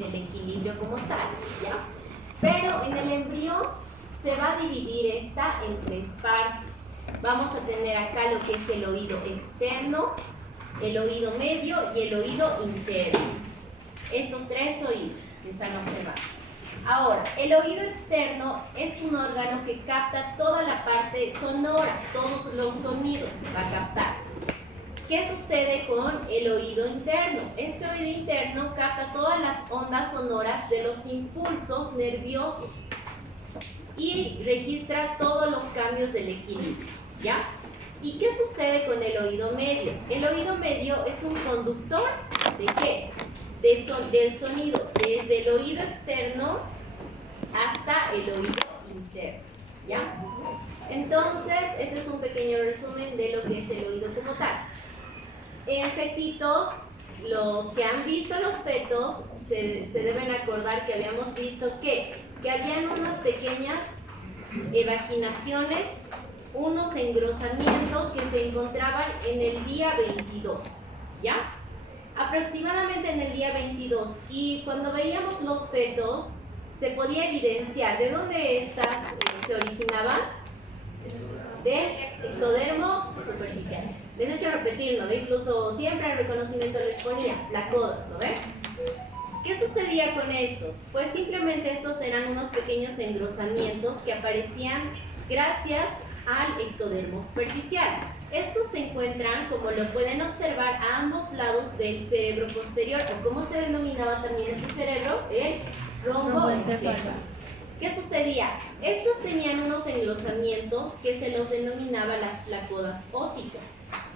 del equilibrio como tal, ¿ya? Pero en el embrión se va a dividir esta en tres partes. Vamos a tener acá lo que es el oído externo, el oído medio y el oído interno. Estos tres oídos que están observando. Ahora, el oído externo es un órgano que capta toda la parte sonora, todos los sonidos va a captar. ¿Qué sucede con el oído interno? Este oído interno capta todas las ondas sonoras de los impulsos nerviosos y registra todos los cambios del equilibrio, ¿ya? ¿Y qué sucede con el oído medio? El oído medio es un conductor ¿de qué? Del sonido, desde el oído externo hasta el oído interno, ¿ya? Entonces, este es un pequeño resumen de lo que es el oído como tal. En fetitos, los que han visto los fetos se deben acordar que habíamos visto que habían unas pequeñas evaginaciones, unos engrosamientos que se encontraban en el día 22, ¿ya? Aproximadamente en el día 22, y cuando veíamos los fetos se podía evidenciar de dónde estas se originaban, del ectodermo superficial. Les he hecho repetir, ¿no? Incluso siempre el reconocimiento les ponía la coda, ¿no ven? ¿Qué sucedía con estos? Pues simplemente estos eran unos pequeños engrosamientos que aparecían gracias al ectodermo superficial. Estos se encuentran, como lo pueden observar, a ambos lados del cerebro posterior, o como se denominaba también este cerebro, el romboencéfalo. ¿Qué sucedía? Estos tenían unos engrosamientos que se los denominaba las placodas ópticas,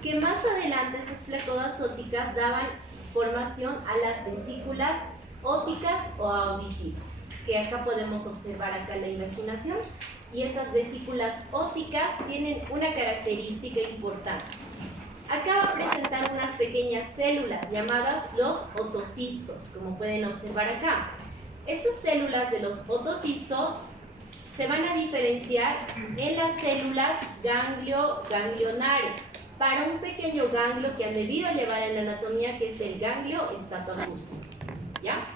que más adelante estas placodas ópticas daban formación a las vesículas ópticas o auditivas, que acá podemos observar acá la imaginación. Y estas vesículas ópticas tienen una característica importante. Acá va a presentar unas pequeñas células llamadas los otocistos, como pueden observar acá. Estas células de los otocistos se van a diferenciar en las células ganglionares para un pequeño ganglio que han debido llevar en la anatomía, que es el ganglio estatoacústico, ¿ya?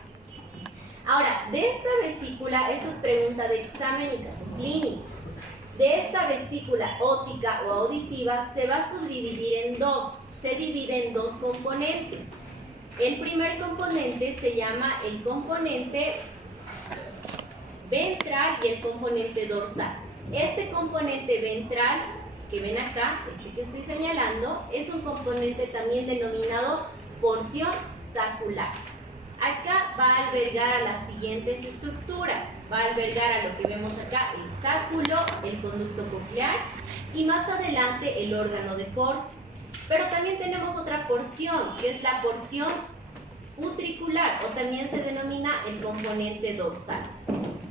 Ahora, de esta vesícula, esto es pregunta de examen y caso clínico. De esta vesícula óptica o auditiva se va a subdividir en dos, se divide en dos componentes. El primer componente se llama el componente ventral y el componente dorsal. Este componente ventral que ven acá, este que estoy señalando, es un componente también denominado porción sacular. Acá va a albergar a las siguientes estructuras. Va a albergar a lo que vemos acá, el sáculo, el conducto coclear y más adelante el órgano de corte. Pero también tenemos otra porción, que es la porción utricular, o también se denomina el componente dorsal.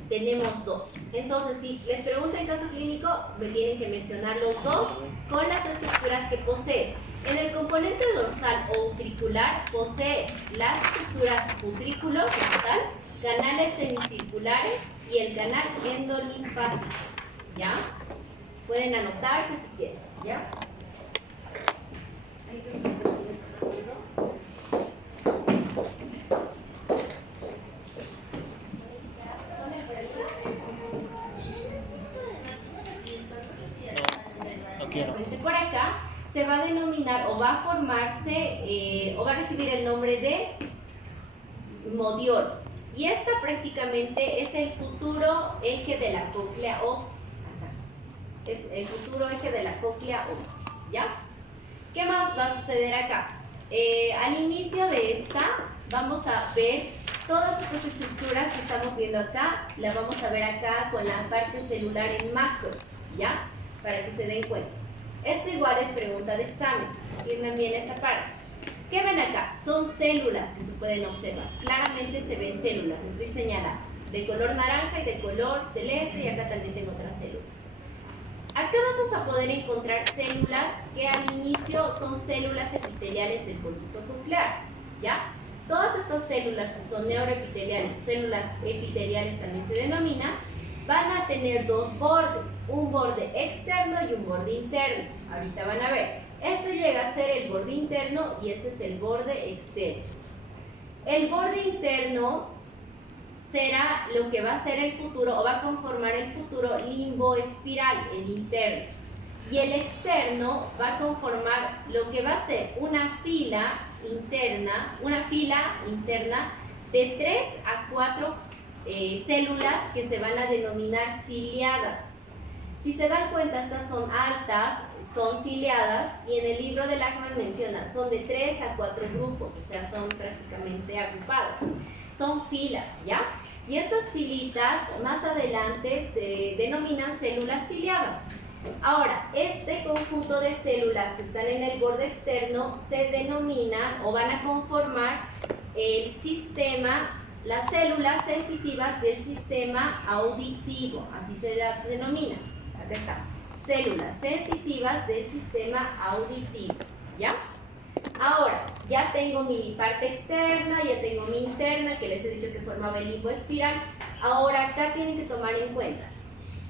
Tenemos dos. Entonces, si les pregunto en caso clínico, me tienen que mencionar los dos con las estructuras que posee. En el componente dorsal o utricular posee las estructuras utrículo, como tal, canales semicirculares y el canal endolinfático, ¿ya? Pueden anotarse si quieren, ¿ya? Por acá se va a denominar o va a formarse o va a recibir el nombre de modiolo, y esta prácticamente es el futuro eje de la cóclea ósea. Es el futuro eje de la cóclea ósea, ¿ya? ¿Qué más va a suceder acá? Al inicio de esta vamos a ver todas estas estructuras que estamos viendo acá, las vamos a ver acá con la parte celular en macro, ¿ya? Para que se den cuenta. Esto igual es pregunta de examen. Tienen bien esta parte. ¿Qué ven acá? Son células que se pueden observar. Claramente se ven células, lo estoy señalando, de color naranja y de color celeste, y acá también tengo otras células. Acá vamos a poder encontrar células que al inicio son células epiteliales del conducto coclear, ¿ya? Todas estas células que son neuroepiteliales, células epiteliales también se denominan, van a tener dos bordes, un borde externo y un borde interno. Ahorita van a ver. Este llega a ser el borde interno y este es el borde externo. El borde interno será lo que va a ser el futuro o va a conformar el futuro limboespiral, el interno. Y el externo va a conformar lo que va a ser una fila interna de 3 a 4 células que se van a denominar ciliadas. Si se dan cuenta, estas son altas, son ciliadas, y en el libro de Lachmann menciona, son de 3 a 4 grupos, o sea, son prácticamente agrupadas. Son filas, ¿ya? Y estas filitas más adelante se denominan células ciliadas. Ahora, este conjunto de células que están en el borde externo se denominan o van a conformar el sistema, las células sensitivas del sistema auditivo, así se las denomina. Acá está, células sensitivas del sistema auditivo, ¿ya? Ahora, ya tengo mi parte externa, ya tengo mi interna, que les he dicho que formaba el limboespiral. Ahora, acá tienen que tomar en cuenta,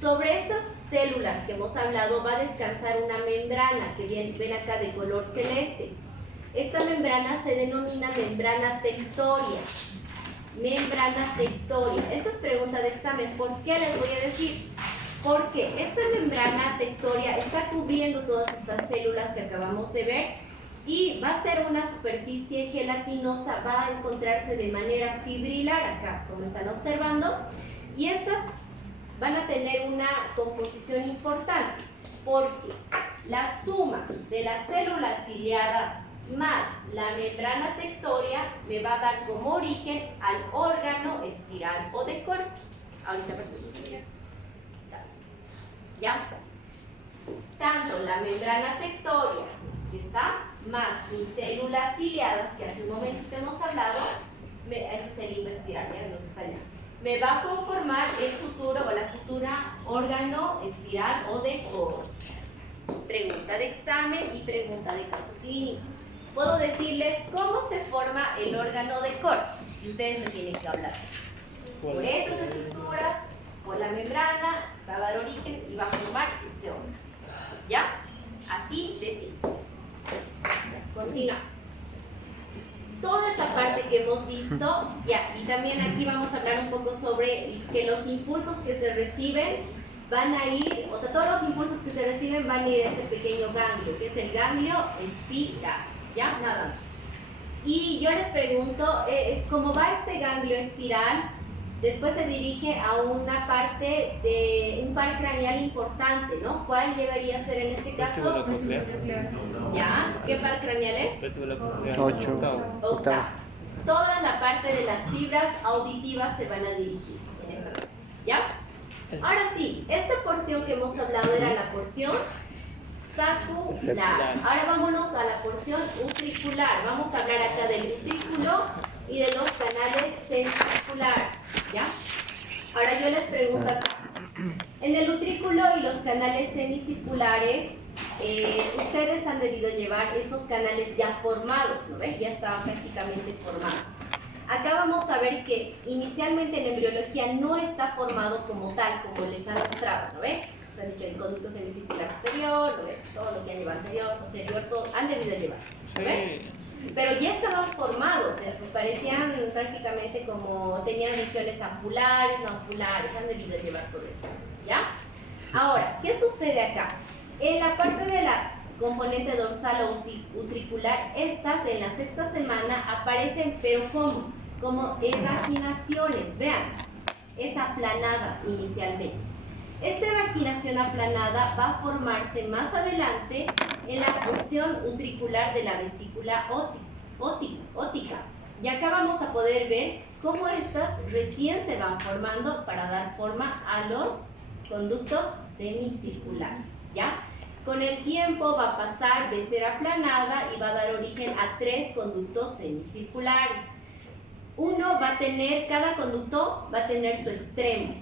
sobre estas células que hemos hablado va a descansar una membrana que ven acá de color celeste. Esta membrana se denomina membrana tectoria. Membrana tectoria. Esta es pregunta de examen. ¿Por qué les voy a decir? Porque esta membrana tectoria está cubriendo todas estas células que acabamos de ver y va a ser una superficie gelatinosa, va a encontrarse de manera fibrilar acá, como están observando, y estas van a tener una composición importante, porque la suma de las células ciliadas más la membrana tectoria me va a dar como origen al órgano espiral o de Corti. Ahorita ¿ya? Tanto la membrana tectoria, que está, más mis células ciliadas, que hace un momento hemos hablado, ese es el limbo espiral, ya nos está allá, me va a conformar el futuro o la futura órgano espiral o de Corti. Pregunta de examen y pregunta de caso clínico. Puedo decirles cómo se forma el órgano de Corti y ustedes me tienen que hablar. Por estas estructuras, por la membrana, va a dar origen y va a formar este órgano. ¿Ya? Así de simple. Continuamos. Toda esta parte que hemos visto, ya, y también aquí vamos a hablar un poco sobre que los impulsos que se reciben van a ir, o sea, todos los impulsos que se reciben van a ir a este pequeño ganglio, que es el ganglio espiral, ¿ya? Nada más. Y yo les pregunto, ¿cómo va este ganglio espiral? Después se dirige a una parte de un par craneal importante, ¿no? ¿Cuál llegaría a ser en este caso? ¿Ya? ¿Qué par craneal es? 8. Octava. Toda la parte de las fibras auditivas se van a dirigir en esta parte, ¿ya? Ahora sí, esta porción que hemos hablado era la porción sacular. Ahora vámonos a la porción utricular. Vamos a hablar acá del utrículo y de los canales semicirculares, ¿ya? Ahora yo les pregunto acá, en el utrículo y los canales semicirculares, ustedes han debido llevar estos canales ya formados, ¿no ven? Ya estaban prácticamente formados. Acá vamos a ver que inicialmente en embriología no está formado como tal, como les han mostrado, ¿no ven? Se han dicho el conducto semicircular superior, ¿no ves? Todo lo que han llevado anterior, posterior, todo han debido llevar, ¿no ven? Pero ya estaban formados, o sea, pues parecían prácticamente como tenían regiones ampulares, no ampulares, han debido llevar todo eso, ¿ya? Ahora, ¿qué sucede acá? En la parte de la componente dorsal o utricular, estas en la sexta semana aparecen, pero ¿cómo? Como evaginaciones, vean, es aplanada inicialmente. Esta evaginación aplanada va a formarse más adelante en la porción utricular de la vesícula óptica. Y acá vamos a poder ver cómo estas recién se van formando para dar forma a los conductos semicirculares, ¿ya? Con el tiempo va a pasar de ser aplanada y va a dar origen a 3 conductos semicirculares. Cada conducto va a tener su extremo.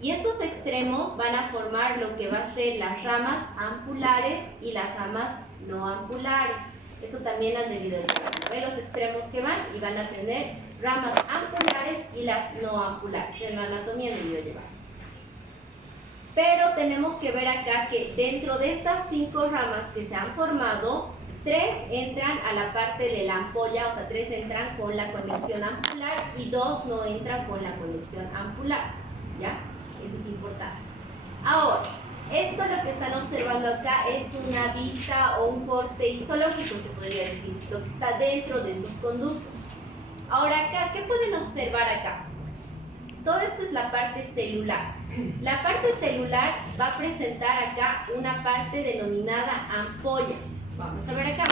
Y estos extremos van a formar lo que va a ser las ramas ampulares y las ramas no ampulares. Eso también han debido llevar. ¿Ven los extremos que van? Y van a tener ramas ampulares y las no ampulares. En la anatomía han debido llevar. Pero tenemos que ver acá que dentro de estas 5 ramas que se han formado, 3 entran a la parte de la ampolla, o sea, 3 entran con la conexión ampular y 2 no entran con la conexión ampular, ¿ya? Eso es importante. Ahora, esto lo que están observando acá es una vista o un corte histológico, se podría decir, lo que está dentro de estos conductos. Ahora acá, ¿qué pueden observar acá? Todo esto es la parte celular. La parte celular va a presentar acá una parte denominada ampolla. Vamos a ver acá.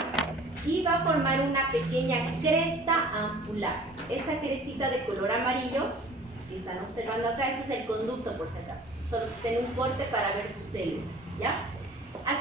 Y va a formar una pequeña cresta ampular. Esta crestita de color amarillo que están observando acá, este es el conducto por si acaso. Solo que está en un corte para ver sus células, ¿ya?